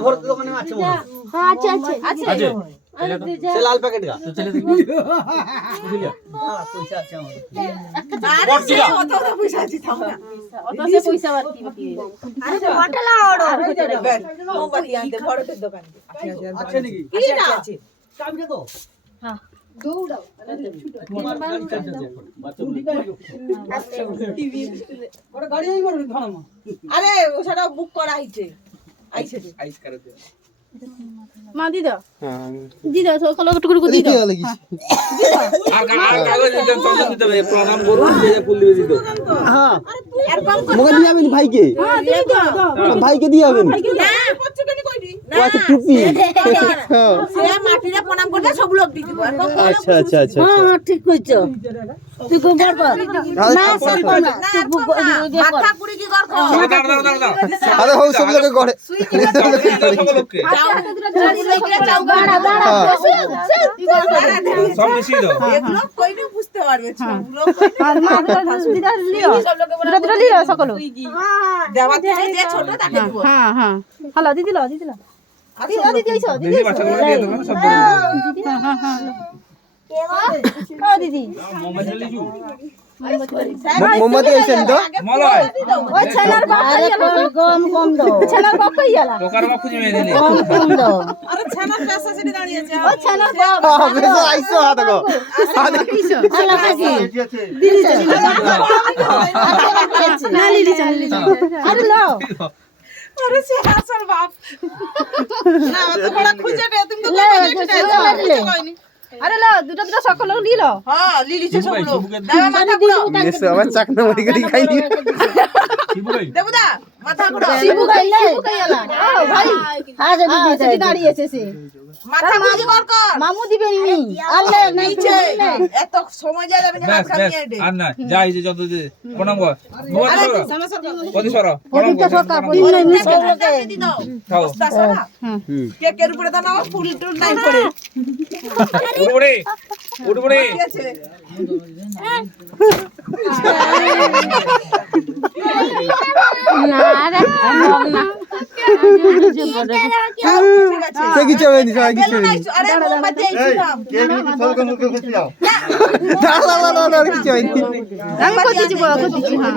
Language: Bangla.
ভর্তি দোকানে আছে মনে হয়। হ্যাঁ আছে আছে আছে সে লাল প্যাকেট গা তো চলে দেখি বুঝলি পয়সা আছে আমার অত পয়সা আছে থাম না অত সে পয়সা বাকি বাকি আরে হোটেল অর্ডার মোমবাতি আনতে ভরতের দোকানে আছে নাকি কি না আছে চাবিটা তো হ্যাঁ দৌড়াও গাড়ি আইবার ভাড়া আরে ওটা বুক করা হইছে আইছে আইস করে দে মা দি দাও দিদা সকালে একটু করে দি দাও আর কাগজ দিতে চলে দিতে হবে প্রণাম করুন যে ফুল দিবে দিতে হ্যাঁ আর কম কর মগে দিয়ে আবেন ভাইকে হ্যাঁ দি দাও ভাইকে দিয়ে আবেন না পচ্চু কেন কইদি না আচ্ছা টুপি সে মাটিরে প্রণাম করতে সব লোক দি দিব আর কম আচ্ছা আচ্ছা আচ্ছা হ্যাঁ ঠিক কইছো তুই গোবর কর না সব কর না মাথা পুরি কি কর কর দাঁড়া আরে হও সব লোকে করে সুই কি লোককে চাউ গাড়া সব বেশি দাও এগুলো কইনি বুঝতে পারবে লোক দিদা লিও দিদা লিও সকালে দেওয়া থেকে যে ছোট তাকে দিব হ্যাঁ হ্যাঁ হ্যালো দিদি লো দিদি লো দিদি আইছো দিদি বেশি বাচ্চাগুলো দিয়ে দেবো না সব দিয়ে দেবো হ্যাঁ হ্যাঁ ও দিদি মোবাইল লিজু মোমবাতি আইছেন তো মলয় ও ছেলার বাপ কম কম দাও ছেলার বাপ কইয়ালা দোকান মা খুঁজে মেরে দিলে কম দাও আরে ছানার পেশা সেটা দাঁড়িয়েছে ও ছেলার বাপ বেশি আইছো হাতে গো ছেলা কাকি দিদি না লিলি চল আরে লো আরে সে আসল বাপ না অত বড় খুঁজে দে তুমি তো কইনি আরে লো দুটো দুটো সকালে লিলো হ্যাঁ লিলিছে সব লোক দাও মাথা গুলো এসে আমার চাকনা মুড়ি গড়ি খাইনি শিবু ভাই দেবুদা মাথা গুলো শিবু গাইলে শিবু গাইলা ও ভাই আজ দিদি দাঁড়িয়েছে সে মাথা গুলো কর কর মামু দিবে নি আল্লাহ নিচে এত সময় যায় যাবে না ব্যাস হাত ব্যাস খামিয়ে দে আর না যাই যে যত দে প্রণাম কর মোবাইল সরো কদি সরো প্রণাম ওদিকটা কর সকা প্রণাম কর। সব লোকে দি দাও খাও বস্তা সরা কেকের উপরে দাও না ফুল টুল নাই করে উড়বড়ে উড়বড়ে ঠিক আছে না রে না ঠিক আছে সে কিছু হবে নি সবাই কিছু হবে নি আরে মোমবাতি আইছিলাম দাঁড়া কিছু হবে নি আমি কত দিব কত দিছি হ্যাঁ